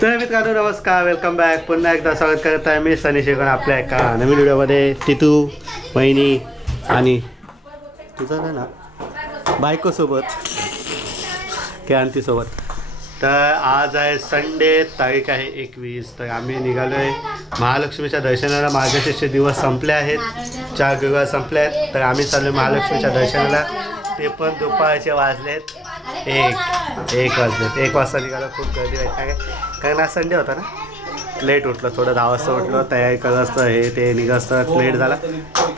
तर मित्रांनो नमस्कार, वेलकम बॅक. पुन्हा एकदा स्वागत करत आहे मी सनी शेखर आपल्या एका नवीन व्हिडिओमध्ये. तितू, वहिनी आणि तुझं काय ना बायकोसोबत क्रांतीसोबत. तर आज आहे संडे, तारीख आहे 21. तर आम्ही निघालो आहे महालक्ष्मीच्या दर्शनाला. मार्गशीर्ष दिवस संपले आहेत, 4 गुरुवार संपले आहेत. तर आम्ही चाललो महालक्ष्मीच्या दर्शनाला. ते पण दुपारचे वाजलेत एक वाजलेत. 1 वाजता निघालो. खूप गर्दी आहे कारण आज संडे होता ना. लेट उठलो, थोडं 10 वाजता उठलो, तयारी करत असतं, हे ते निघत लेट झाला.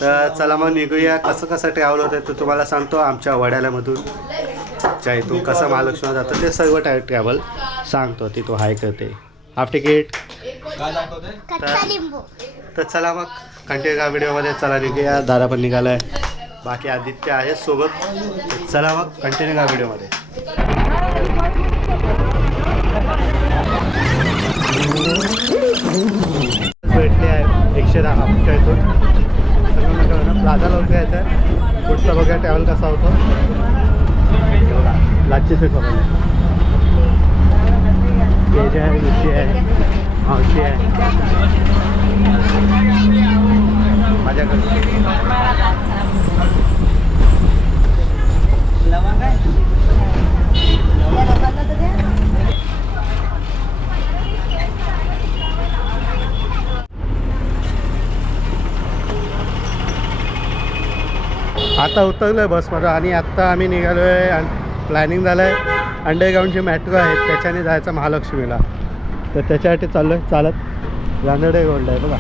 तर चला मग निघूया. कसं ट्रॅव्हल होतं ते तुम्हाला सांगतो. आमच्या वड्याल्यामधून इथून कसं महालक्ष्मीला जातं ते सर्व ट्रॅव्हल सांगतो. ती तो हाय करते, हाफ तिकीट. तर चला मग कंटिन्यू का व्हिडिओमध्ये. चला निघूया. दादा पण निघाला आहे, बाकी आदित्य आहे सोबत. चला मग कंटिन्यू का व्हिडिओमध्ये. भेटले आहे 110 आमच्या इथून. सगळं प्लाझा लवकर यायचं आहे. पुढचा बघा ट्रॅव्हल कसा होतो. लाची सीट बघायला तेज आहे, रुची आहे, मावशी आहे माझ्याकडे. आता उतरलो आहे बसमध्ये आणि आत्ता आम्ही निघालो आहे. आणि प्लॅनिंग झालं आहे अंडरग्राऊंडची मेट्रो आहे त्याच्याने जायचं महालक्ष्मीला. तर त्याच्यासाठी चाललो आहे चालत. रानडे गोल्ड आहे बघा.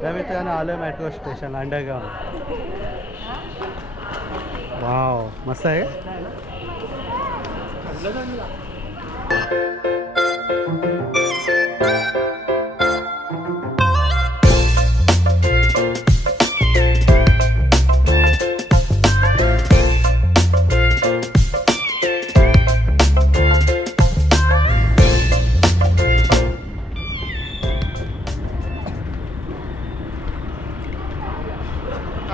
त्या मित्रांनो आलं मेट्रो स्टेशन अंडरग्राउंड. वाव मस्त आहे.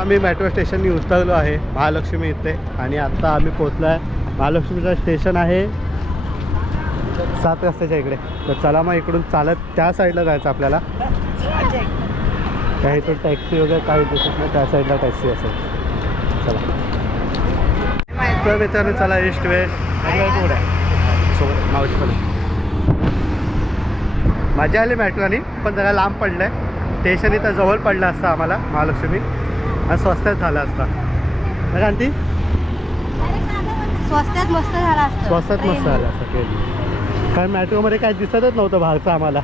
आम्ही मेट्रो स्टेशननी उतरलो आहे महालक्ष्मी इथे. आणि आत्ता आम्ही पोचलो आहे. महालक्ष्मीचं स्टेशन आहे 7 रस्त्याच्या इकडे. तर चला मग इकडून चालत त्या साईडला जायचं आपल्याला. त्या इथून टॅक्सी वगैरे काही दिसत नाही, त्या साईडला टॅक्सी असेल. चला तर मित्रांनो चला ईस्ट वेस्ट पुढे सोबत मावशीकडे. मजा आली मेट्रोनी, पण जरा लांब पडलं आहे. स्टेशन इथं जवळ पडलं असतं आम्हाला महालक्ष्मी आणि स्वस्तात झाला असता ना कांती. स्वस्तात मस्त झाला असतं. स्वस्तात मस्त झालं असतं कारण मेट्रोमध्ये काय दिसतच नव्हतं बाहेरचं आम्हाला.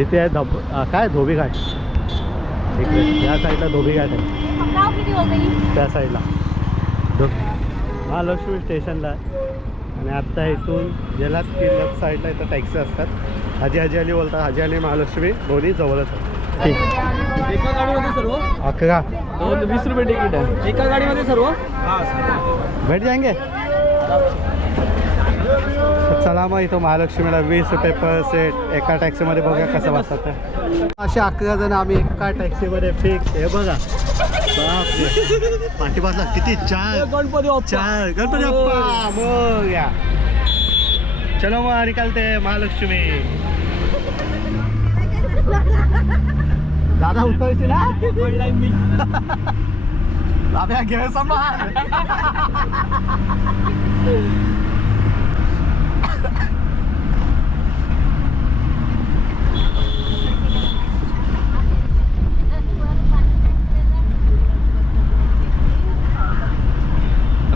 इथे आहे काय धोबी घाट. इकडे या साईडला धोबी घाट आहे, त्या साईडला महालक्ष्मी स्टेशनला आहे. आणि आत्ता इथून गेलात की लेफ्ट साईडला इथं टॅक्सी असतात. हाजी अली बोलतात. हाजी अली महालक्ष्मी दोन्ही जवळच आहे. एका गाडीमध्ये सर्व 11 20 रुपये तिकीट आहे. एका गाडीमध्ये सर्व भेट जाएंगे. चला मग इथं महालक्ष्मीला 20 रुपये पर सेट. एका टॅक्सीमध्ये बघा कसं बसतात. असे 11 जण आम्ही एका टॅक्सीमध्ये फिक्स. हे बघा पाठीबाजला किती 4 गणपती बाप्पा मग या. चलो मग निकालते महालक्ष्मी. दादा उतरायची ना दादा घे सांभाळ.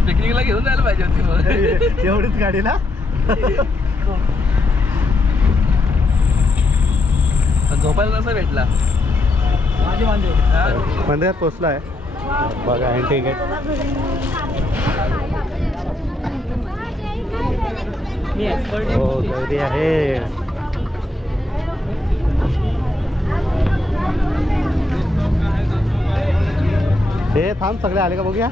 पिकनिकला घेऊन जायला पाहिजे होती एवढीच गाडीला. झोपायला कसं भेटला. मंदिरात पोचला आहे बघा. एंट्री गेट हो गर्दी आहे. हे थांब सगळे आले का बघूया.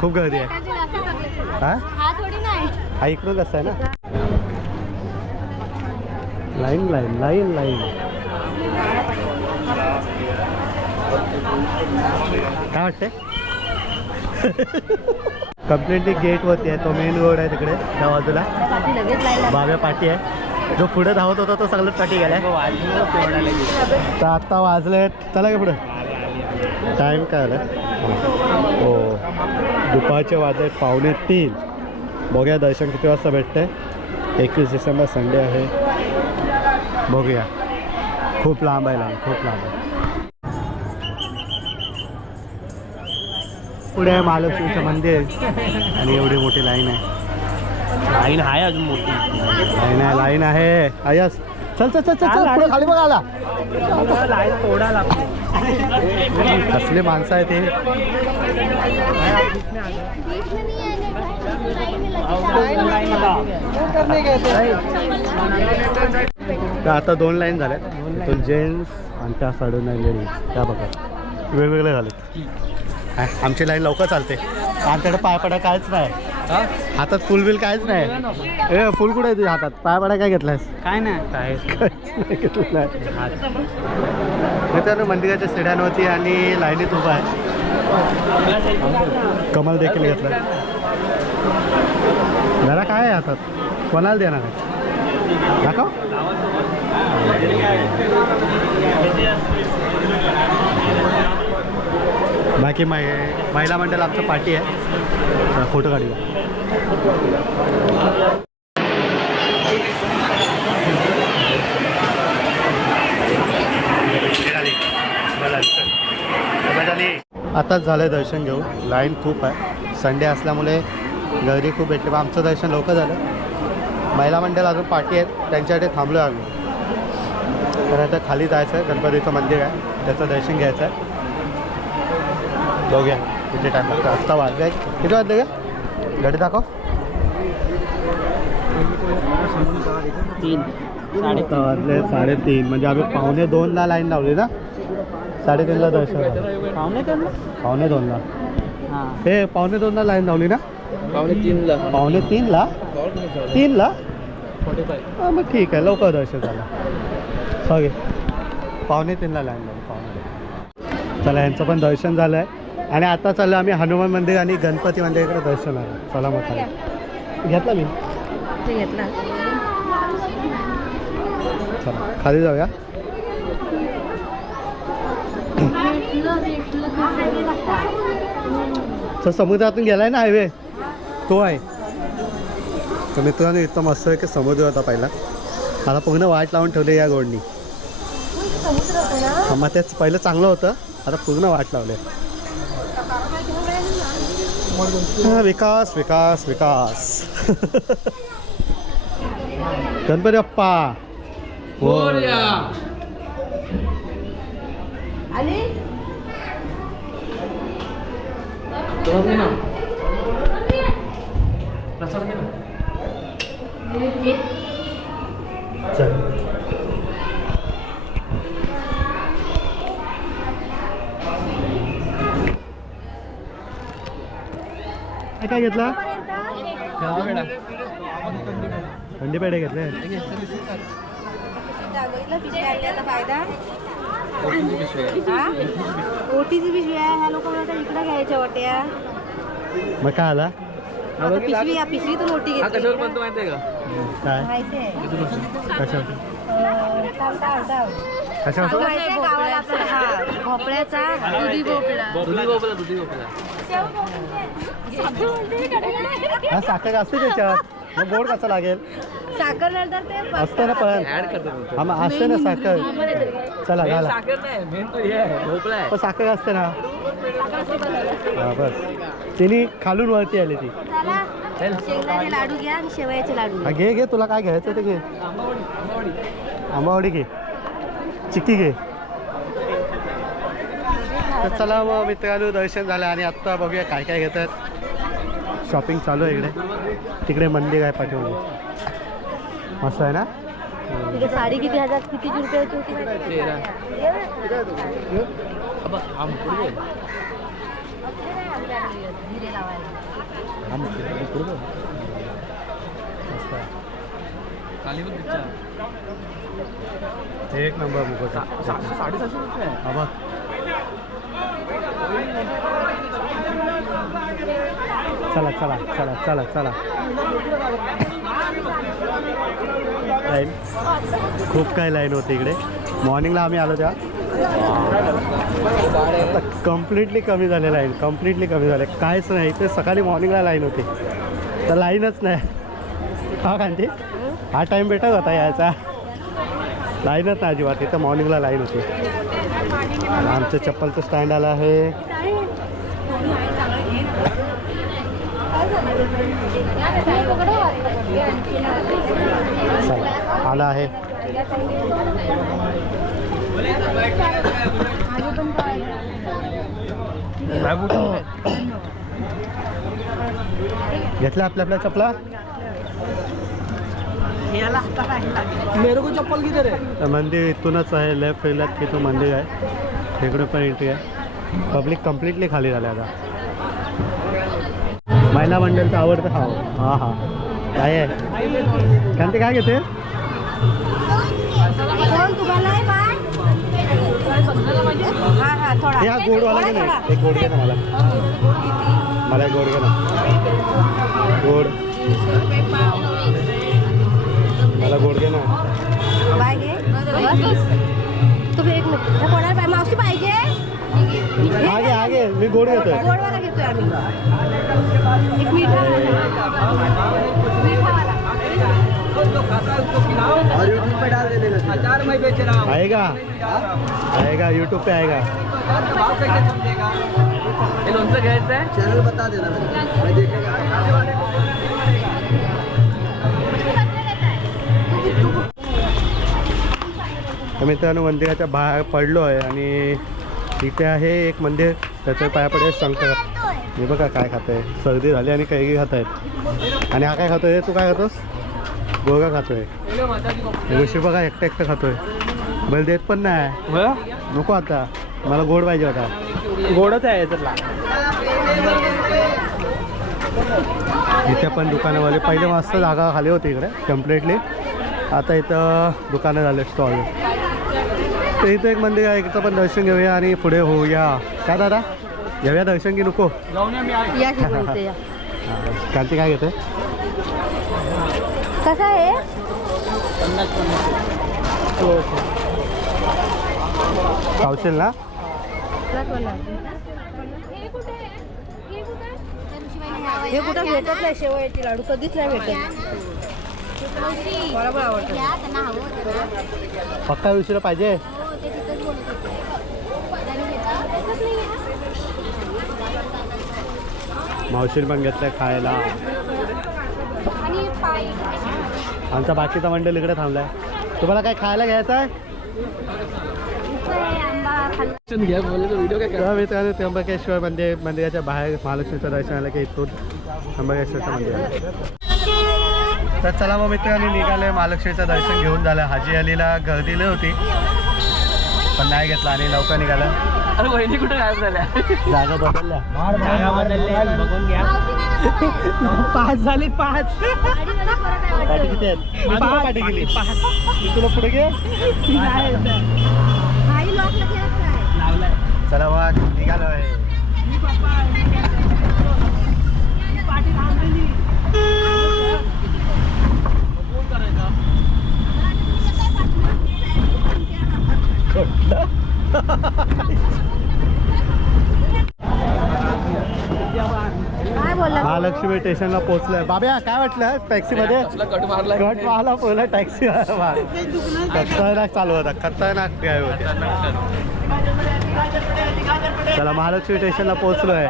खूप गर्दी आहे. हा हा थोडी नाही. हा इकडून कसं आहे ना. Line line line line. काय वाटतंय? कम्प्लिटली गेटवरती आहे. तो मेन रोड आहे तिकडे त्या बाजूला. लगेच लाईन बाव्या पाटी आहे. जो पुढे धावत होता तो सगळं पाठी गेलाय. तर आत्ता वाजले. चला का पुढे. टाईम काय आला? हो दुपारचे वाजले 2:45. बघूया दर्शन किती वाजता भेटतंय. 21 डिसेंबर संडे आहे. बघूया. खूप लांब आहे. लाईन खूप लांब आहे. पुढे आहे महालक्ष्मीचं मंदिर आणि एवढी मोठी लाईन आहे. लाईन आहे अजून मोठी. लाईन आहे. लाईन आहे. आयस चल चल चल चल चल पुढे खाली बघ आला. लाईन तोडा लागते. कसले माणसं आहे ते. तर आता 2 लाईन झाल्या. इथून जेंट्स आणि त्या साडून लेडीज. त्या बघा वेगवेगळे झाले. आमची लाईन लवकर चालते. आमच्याकडे पाय पडा कायच नाही. हातात फुल बिल कायच नाही. ए फुल कुठे आहे तुझ्या हातात? पाय पडा काय घेतलायस? काय नाही काय घेतलं नाही. मित्रांनो मंदिराच्या सिड्यांवरती आणि लाईनीत उभा आहे. कमल देखील घेतला. जरा काय आहे हातात? कोणाला देणार आहे? दाखव. बाकी महिला मंडळ आमचं पार्टी आहे. फोटो काढूया. आताच झालं दर्शन घेऊ. लाईन खूप आहे. संडे असल्यामुळे गर्दी खूप भेटते. पण आमचं दर्शन लवकर झालं. महिला मंडळ अजून पार्टी आहेत त्यांच्यासाठी थांबलो आम्ही. तर आता खाली जायचं आहे. गणपतीचं मंदिर आहे त्याचं दर्शन घ्यायचं आहे. बघूया किती टाईम लागतो. आत्ता वाजले किती वाजले का? गाडी दाखव. 3 आता वाजले 3:30. म्हणजे आम्ही 1:45ला लाईन लावली ना. 3:30ला दर्शन झालं. 1:45ला. हां हे 1:45ला लाईन लावली ना. 2:45ला. 2:45ला 3ला. हां मग ठीक आहे. लवकर दर्शन झालं. सॉरी 2:45ला लाईन लावली. 2:45. चला यांचं पण दर्शन झालं आहे. आणि आता चाललं आम्ही हनुमान मंदिर आणि गणपती मंदिराकडे दर्शन आलं. चला मग खाली घेतला मी. घेतला. चला खाली जाऊया. तर समुद्रातून गेलाय ना हायवे तो आहे. तर मित्रांनो इथं मस्त आहे की समुद्र होता पहिला. मला पूर्ण वाट लावून ठेवले या गोडनी. मग तेच पहिलं चांगलं होतं. आता पूर्ण वाट लावले. विकास विकास विकास. गणपती बाप्पा आली. चल. काय घेतला? थंडी पेढे घेतले. फायदा ओटीची पिशवी आहे. ह्या लोक इकडे घ्यायच्या वाट्या. मग काय आला? पिशवी या पिशवीतून ओटी घेतली. कशावर बनतो माहिती आहे का? काय माहिती आहे. कशावर? भोपळ्याचा दुधी भोपळा. दुधी भोपळा. दुधी भोपळा. हा साखर असते त्याच्यात. मग गोड कसं लागेल? साखर नंतर ते असतं ना पण. ऍड करतो. हा मग असते ना साखर. चला घाला. साखर नाही मेन तो हे आहे भोपळा आहे. पण साखर असते ना. हा बस तिने खालून वरती आली ती. शेंगदाणे लाडू घ्या आणि शेवयाचे लाडू हा घे घे. तुला काय घ्यायचं ते घे. आंबावडी घे. चिक्की घे. तर चला मग मित्रांनो दर्शन झालं आणि आत्ता बघूया काय काय घेतात. शॉपिंग चालू आहे इकडे. तिकडे मंदिर आहे पाठीमागे. मस्त आहे ना. तिथे साडी किती हजार कितीची रुपयाची होती माहिती आहे? 13. अबा हा मुकुट बघ. हिरे लावायला. हा मुकुट बघ. मस्त आहे. खाली बघ पिक्चर. एक नंबर मुकुट. 750 रुपये आहे. हा बघ. चला चला चला चला चला. लाईन खूप काही लाईन होती इकडे. मॉर्निंगला आम्ही आलो तेव्हा. आता कम्प्लिटली कमी झाले लाईन. कम्प्लिटली कमी झाले. काहीच नाही. ते सकाळी मॉर्निंगला लाईन होती. तर लाईनच नाही. हा कांती हा टाईम भेटत होता यायचा. लाईनच नाही अजिबात. इथं मॉर्निंगला लाईन होती. आमचं चप्पलचं स्टँड आलं आहे. चला आला आहे. घेतल्या आपल्या आपल्या चपला. मेरे को चप्पल किधर है? मंदिर इथूनच आहे. लेफ्ट फिरल्यात की तो मंदिर आहे. इकडे पण एंट्री आहे. पब्लिक कम्प्लिटली खाली झाले आता. महिला मंडळचं आवडतं खाव. हां हां काय आहे कांती काय घेते? हा गोडवाला घे ना. एक गोड घे ना मला. मला एक गोड घे ना. गोड मला गोड घे ना. तुम्ही एक मिनिट कोणाला मावशी पाहिजे? आगे आगे मी गोड घेतोय. गोडवाला घेतोय आम्ही. एक मीठावाला. और यूट्यूब पे डाल देने का. 1000 मैं बेच रहा हूँ. आएगा आएगा यूट्यूब पे आएगा. भाव कैसे समझेगा? ये लोणचं घ्यायचं आहे. चॅनल बता देना मैं देखेगा. मित्रांनो मंदिराच्या बाहेर पडलो आहे आणि इथे आहे एक मंदिर. त्याच्या पाया पडे शंकर. हे बघा काय खात आहे. सर्दी झाली आणि कैरी खात आहेत. आणि हा काय खातोय? तू काय खातोस? गोळगा खातोय. गोष्टी बघा एकटं एकटं खातोय. बैल देत पण नाही. नको आता मला गोड पाहिजे होता. गोडच आहे याच्यातला. इथे पण दुकानवाले पहिले मस्त जागा खाली होती इकडे कम्प्लिटली. आता इथं दुकानं झाले स्टॉल. तर इथं एक मंदिर आहे. इथं पण दर्शन घेऊया आणि पुढे होऊया. काय दादा घेऊया दर्शन की नको? या की बोलते या. कांती काय घेते? कसं आहे? खावशील ना? हे कुठं भेटत नाही. शेवयाची लाडू कधीच नाही भेटत. मला पण आवडतं. पक्का विषयला पाहिजे. मावशील पण घेतलंय खायला. आमचा बाकीचा मंडळ इकडे थांबलाय. तुम्हाला काय खायला घ्यायचं आहे? घ्या बोलले व्हिडिओ काय करा. मित्रांनो त्र्यंबकेश्वर मंदिराच्या बाहेर महालक्ष्मीचं दर्शन आलं की इथून त्र्यंबकेश्वरचं मंदिर आहे. तर चला मग मित्रांनी निघाले. महालक्ष्मीचं दर्शन घेऊन झालं. हाजी अलीला गर्दी लई होती पण नाही घेतला आणि लवकर निघालं. अरे वहिनी कुठे गायब झाल्या? जागा बदलल्या. बघून घ्या. 5 झाले 5. पाठी किती आहेत? मी तुला पाठी गेली. मी तुला पुढे घे. चला मग निघालो आहे. महालक्ष्मी स्टेशनला पोहोचलोय. बाब्या काय वाटलं टॅक्सीमध्ये? कट मारला. कट मारला पहिला टॅक्सी. खतरनाक चालू होता. खतरनाक ड्रायव्हर. चला महालक्ष्मी स्टेशनला पोहोचलोय.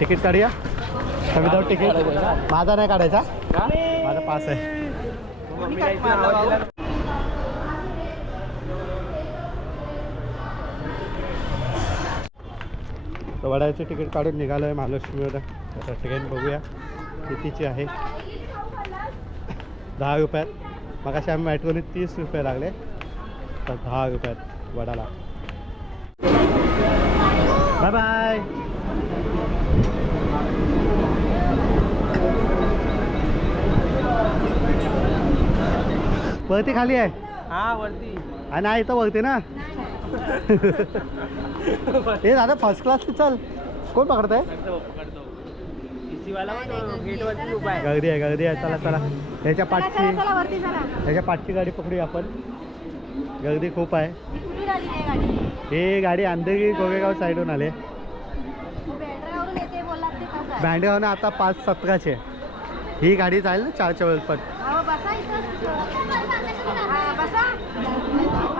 तिकीट काढूया का विदाऊट तिकीट? माझा नाही काढायचा. माझा पास आहे. तर वडाळ्याचे तिकीट काढून निघालो आहे महालक्ष्मीवर. आता ट्रेन बघूया कितीची आहे. 10 रुपयात मग अशा आम्ही मेट्रोने 30 रुपये लागले तर 10 रुपयात वडाला. Bye bye. वरती खाली आहे हा वरती. आणि नाही इथं वरती ना. हे दादा फर्स्ट क्लास चल. कोण पकडत आहे? गेट वरती उभा आहे. गर्दी आहे चला चला. त्याच्या पाठची चला वरती चला. त्याच्या पाठची गाडी पकडूया आपण. गर्दी खूप आहे. कुठून आली आहे गाडी? हे गाडी अंधेरी गोवेगाव साईडहून आले. बँड्रावरून येते बोललात ते कसं आहे? बँडेगावनं आता 5:17 ही गाडी जाईल ना 4च्या वेळेस पण. अहो, बसा इथं. हा, बसा.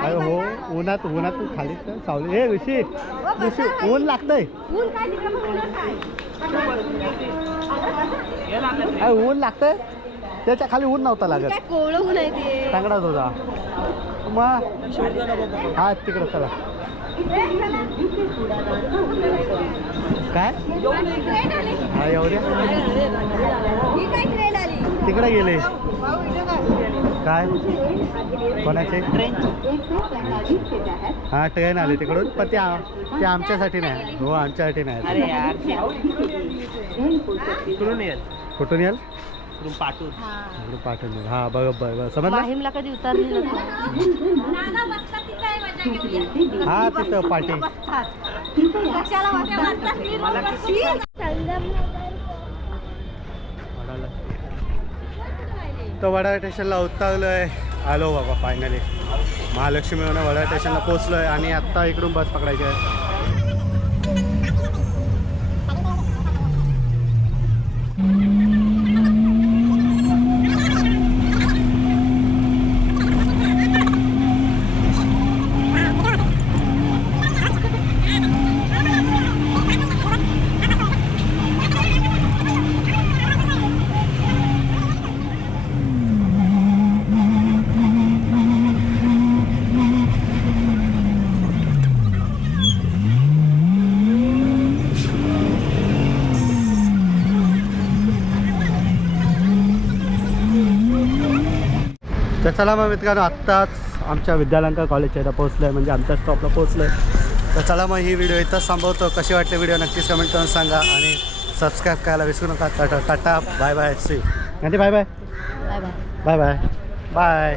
अरे हो उन्हात तू खाली तर सावली. हे ऋषी ऊन लागतंय. ऊन काय तिकडे पण ऊनच आहे. अरे ऊन लागतंय. त्याच्या खाली ऊन नव्हता लागत. काय कोवळं ऊन आहे ते. चांगलाच होता मग. हा तिकडं चला. काय ट्रेन आली. हा एवढ्या ही काय ट्रेन आली? तिकडे गेले. भाऊ, इथं काय? काय कोणाचे? हा ट्रेन आली तिकडून पण ते आमच्यासाठी नाही. हो आमच्यासाठी नाही. अरे यार इकडून येईल. कुठून येईल? इकडून पाठवून. इकडून पाठवून येईल. हा बरोबर समजलं. माहीमला कधी उतरली हा तिथं पाठी. तर वडाळा स्टेशनला उतरलोय. आलो बाबा फायनली. महालक्ष्मी वडाळा स्टेशनला पोहोचलोय आणि आत्ता इकडून बस पकडायची आहे. तर चला मग मित्रांनो आत्ताच आमच्या विद्यालंकार कॉलेजच्या इथं पोहोचलो आहे. म्हणजे आमच्या स्टॉपला पोहोचलो आहे. तर चला मग ही व्हिडिओ इथंच थांबवतो. कशी वाटली व्हिडिओ नक्कीच कमेंट करून सांगा आणि सबस्क्राईब करायला विसरू नका. Tata bye bye. See bye bye bye bye. Bye bye bye.